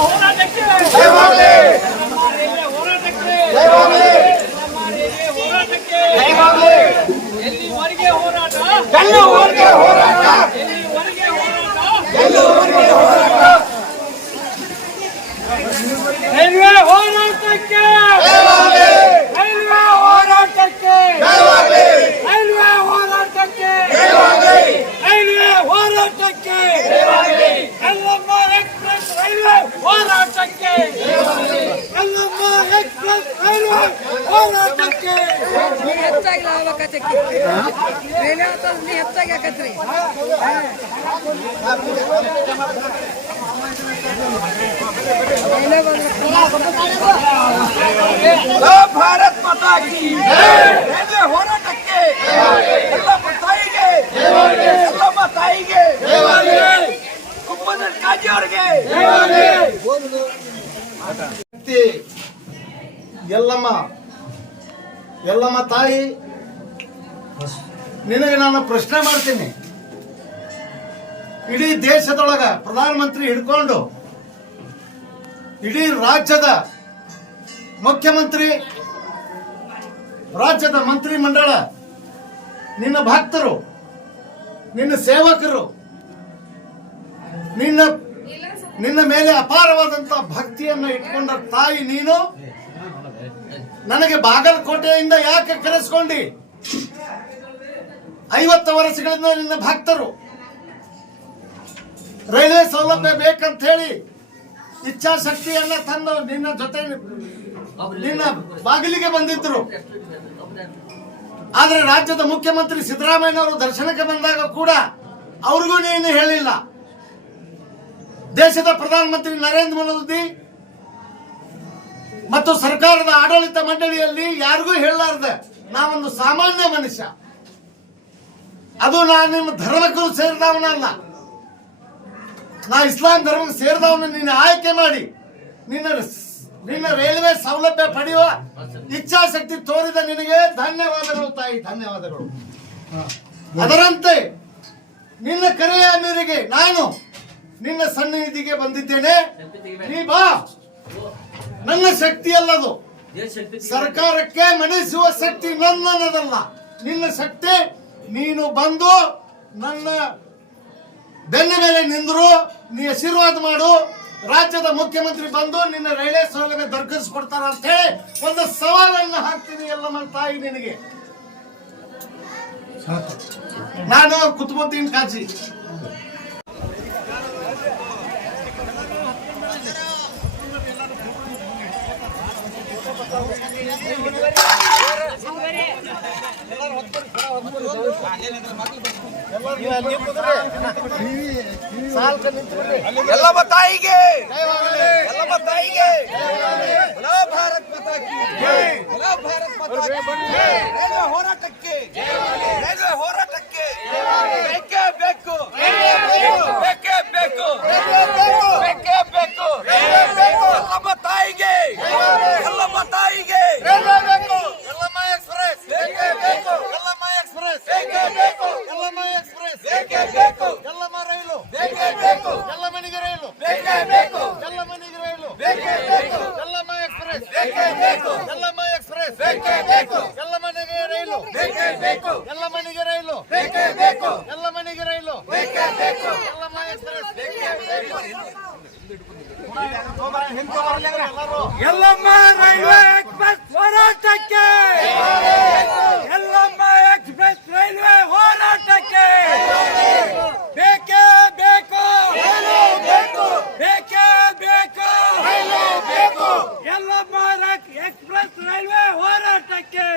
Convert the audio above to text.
ಹೋರಾಟಕ್ಕೆ ಎಲ್ಲಿವರೆಗೆ ಹೋರಾಟ ಗೆಲ್ಲುವವರೆಗೆ ಹೋರಾಟ ರೈಲ್ವೆ ಹೋರಾಟಕ್ಕೆ ರೈಲ್ವೆ ಹೋರಾಟಕ್ಕೆ ರೈಲ್ವೆ ಹೋರಾಟಕ್ಕೆ ರೈಲ್ವೆ ಹೋರಾಟಕ್ಕೆ ಯಲ್ಲಮ್ಮ ಎಕ್ಸ್ಪ್ರೆಸ್ ರೈಲ್ವೆ ಹೋರಾಟಕ್ಕೆ ಯಲ್ಲಮ್ಮ ಎಕ್ಸ್ಪ್ರೆಸ್ ರೈಲ್ವೆ ಹೋರಾಟಕ್ಕೆ ಹೆಚ್ಚಾಗಿ ಲಾಭ ಆಕತ್ರಿ ರೈಲ್ವೆ ಅಂತ ಹೆಚ್ಚಾಗಿ ಆಕತ್ರಿ ಭಾರತ್ ಮಾತಾ ಕಿ ರೈಲ್ವೆ ಹೋರಾಟಕ್ಕೆ ಎಲ್ಲಮ್ಮ ತಾಯಿಗೆ ಎಲ್ಲಮ್ಮ ತಾಯಿಗೆ ಕುಪ್ಪದ ಕಾಜಿ ಅವರಿಗೆ ಎಲ್ಲಮ್ಮ ತಾಯಿ ನಿನಗೆ ನಾನು ಪ್ರಶ್ನೆ ಮಾಡ್ತೀನಿ. ಇಡೀ ದೇಶದೊಳಗ ಪ್ರಧಾನಮಂತ್ರಿ ಹಿಡ್ಕೊಂಡು ಇಡೀ ರಾಜ್ಯದ ಮುಖ್ಯಮಂತ್ರಿ, ರಾಜ್ಯದ ಮಂತ್ರಿ ಮಂಡಳ, ನಿನ್ನ ಭಕ್ತರು, ನಿನ್ನ ಸೇವಕರು, ನಿನ್ನ ಮೇಲೆ ಅಪಾರವಾದಂತ ಭಕ್ತಿಯನ್ನ ಇಟ್ಕೊಂಡ ತಾಯಿ ನೀನು ನನಗೆ ಬಾಗಲಕೋಟೆಯಿಂದ ಯಾಕೆ ಕರೆಸ್ಕೊಂಡಿ? 50 ವರ್ಷಗಳಿಂದ ನಿನ್ನ ಭಕ್ತರು ರೈಲ್ವೆ ಸೌಲಭ್ಯ ಬೇಕಂತ ಹೇಳಿ ಇಚ್ಛಾಶಕ್ತಿಯನ್ನ ತಂದು ನಿನ್ನ ಜೊತೆ ನಿನ್ನ ಬಾಗಿಲಿಗೆ ಬಂದಿದ್ರು. ಆದ್ರೆ ರಾಜ್ಯದ ಮುಖ್ಯಮಂತ್ರಿ ಸಿದ್ದರಾಮಯ್ಯನವರು ದರ್ಶನಕ್ಕೆ ಬಂದಾಗ ಕೂಡ ಅವ್ರಿಗೂ ನೀನು ಹೇಳಿಲ್ಲ. ದೇಶದ ಪ್ರಧಾನಮಂತ್ರಿ ನರೇಂದ್ರ ಮೋದಿ ಮತ್ತು ಸರ್ಕಾರದ ಆಡಳಿತ ಮಂಡಳಿಯಲ್ಲಿ ಯಾರಿಗೂ ಹೇಳಲಾರ್ದೆ ನಾವೊಂದು ಸಾಮಾನ್ಯ ಮನುಷ್ಯ, ಅದು ನಾನು ನಿಮ್ಮ ಧರ್ಮಕ್ಕೂ ಸೇರಿದವನಲ್ಲ, ನಾ ಇಸ್ಲಾಂ ಧರ್ಮಕ್ಕೆ ಸೇರಿದವನು ನೀನು ಆಯ್ಕೆ ಮಾಡಿ ನಿನ್ನ ರೈಲ್ವೆ ಸೌಲಭ್ಯ ಪಡೆಯುವ ಇಚ್ಛಾಶಕ್ತಿ ತೋರಿದ ನಿನಗೆ ಧನ್ಯವಾದಗಳು ತಾಯಿ, ಧನ್ಯವಾದಗಳು. ಅದರಂತೆ ನಿನ್ನ ಕರೆಯ ಮೇರೆಗೆ ನಾನು ನಿನ್ನ ಸನ್ನಿಧಿಗೆ ಬಂದಿದ್ದೇನೆ. ನೀ ಬಾ. ನನ್ನ ಶಕ್ತಿ ಅಲ್ಲದು, ಸರ್ಕಾರಕ್ಕೆ ಮಣಿಸುವ ಶಕ್ತಿ ನನ್ನದಲ್ಲ, ನಿನ್ನ ಶಕ್ತಿ. ನೀನು ಬಂದು ನನ್ನ ಬೆನ್ನ ಮೇಲೆ ನಿಂದರು, ನೀ ಆಶೀರ್ವಾದ ಮಾಡು. ರಾಜ್ಯದ ಮುಖ್ಯಮಂತ್ರಿ ಬಂದು ನಿನ್ನ ರೈಲ್ವೆ ಸೌಲಭ್ಯ ದೊರಕಿಸ್ಕೊಡ್ತಾರ ಅಂತ ಹೇಳಿ ಒಂದು ಸವಾಲನ್ನು ಹಾಕ್ತೀನಿ ಎಲ್ಲಮ್ಮ ತಾಯಿ ನಿನಗೆ. ನಾನು ಕುತುಬುದ್ದೀನ್ ಕಾಜಿ. ಎಲ್ಲಮ್ಮ ತಾಯಿಗೆ ಎಲ್ಲಮ್ಮ ತಾಯಿಗೆ ಭಾರತ್ ಮಾತಾ ಕಿ ಭಾರತ್ ಮಾತಾ ಕಿ ರೈಲ್ವೆ ಹೋರಾಟಕ್ಕೆ ರೈಲ್ವೆ ಹೋರಾಟಕ್ಕೆ ಬೇಕೇ ಬೇಕು ಬೇಕೇ ಬೇಕು ಬೇಕೇ ಬೇಕು ಎಲ್ಲಮ್ಮ ತಾಯಿಗೆ ಎಲ್ಲಮ್ಮ ತಾಯಿಗೆ ಎಲ್ಲಮ್ಮ ಎಕ್ಸ್ಪ್ರೆಸ್ ಬೇಕೇ ಬೇಕು ಎಲ್ಲಮ್ಮ ಎಕ್ಸ್ಪ್ರೆಸ್ ಬೇಕೇ ಬೇಕು ಎಲ್ಲಮ್ಮ ಎಕ್ಸ್ಪ್ರೆಸ್ ಬೇಕೇ ಬೇಕು ಎಲ್ಲಮ್ಮ ರೈಲು ಬೇಕೇ ಬೇಕು ಎಲ್ಲಮ್ಮನಿಗೆ ರೈಲು ಬೇಕೇ ಬೇಕು ಎಲ್ಲಮ್ಮನಿಗೆ ರೈಲು ಬೇಕೇ ಬೇಕು ಎಲ್ಲಮ್ಮ ಎಕ್ಸ್ಪ್ರೆಸ್ ಬೇಕೇ ಬೇಕು ಎಲ್ಲಮ್ಮ ಎಕ್ಸ್ಪ್ರೆಸ್ ಬೇಕೇ ಬೇಕು ಎಲ್ಲಮ್ಮನಿಗೆ ರೈಲು ಬೇಕೇ ಬೇಕು ಎಲ್ಲಮ್ಮನಿಗೆ ರೈಲು ಬೇಕೇ ಬೇಕು ಎಲ್ಲಮ್ಮನಿಗೆ ರೈಲು ಬೇಕೇ ಬೇಕು ಎಲ್ಲಮ್ಮ ಎಕ್ಸ್ಪ್ರೆಸ್ ಬೇಕೇ ಬೇಕು ಯಲ್ಲಮ್ಮ ರೈಲ್ವೆ ಎಕ್ಸ್ಪ್ರೆಸ್ ಹೋರಾಟಕ್ಕೆ ಯಲ್ಲಮ್ಮ ಎಕ್ಸ್ಪ್ರೆಸ್ ರೈಲ್ವೆ ಹೋರಾಟಕ್ಕೆ ಬೇಕೇ ಬೇಕು ಬೇಕೇ ಬೇಕು ಯಲ್ಲಮ್ಮ ಎಕ್ಸ್ಪ್ರೆಸ್ ರೈಲ್ವೆ ಹೋರಾಟಕ್ಕೆ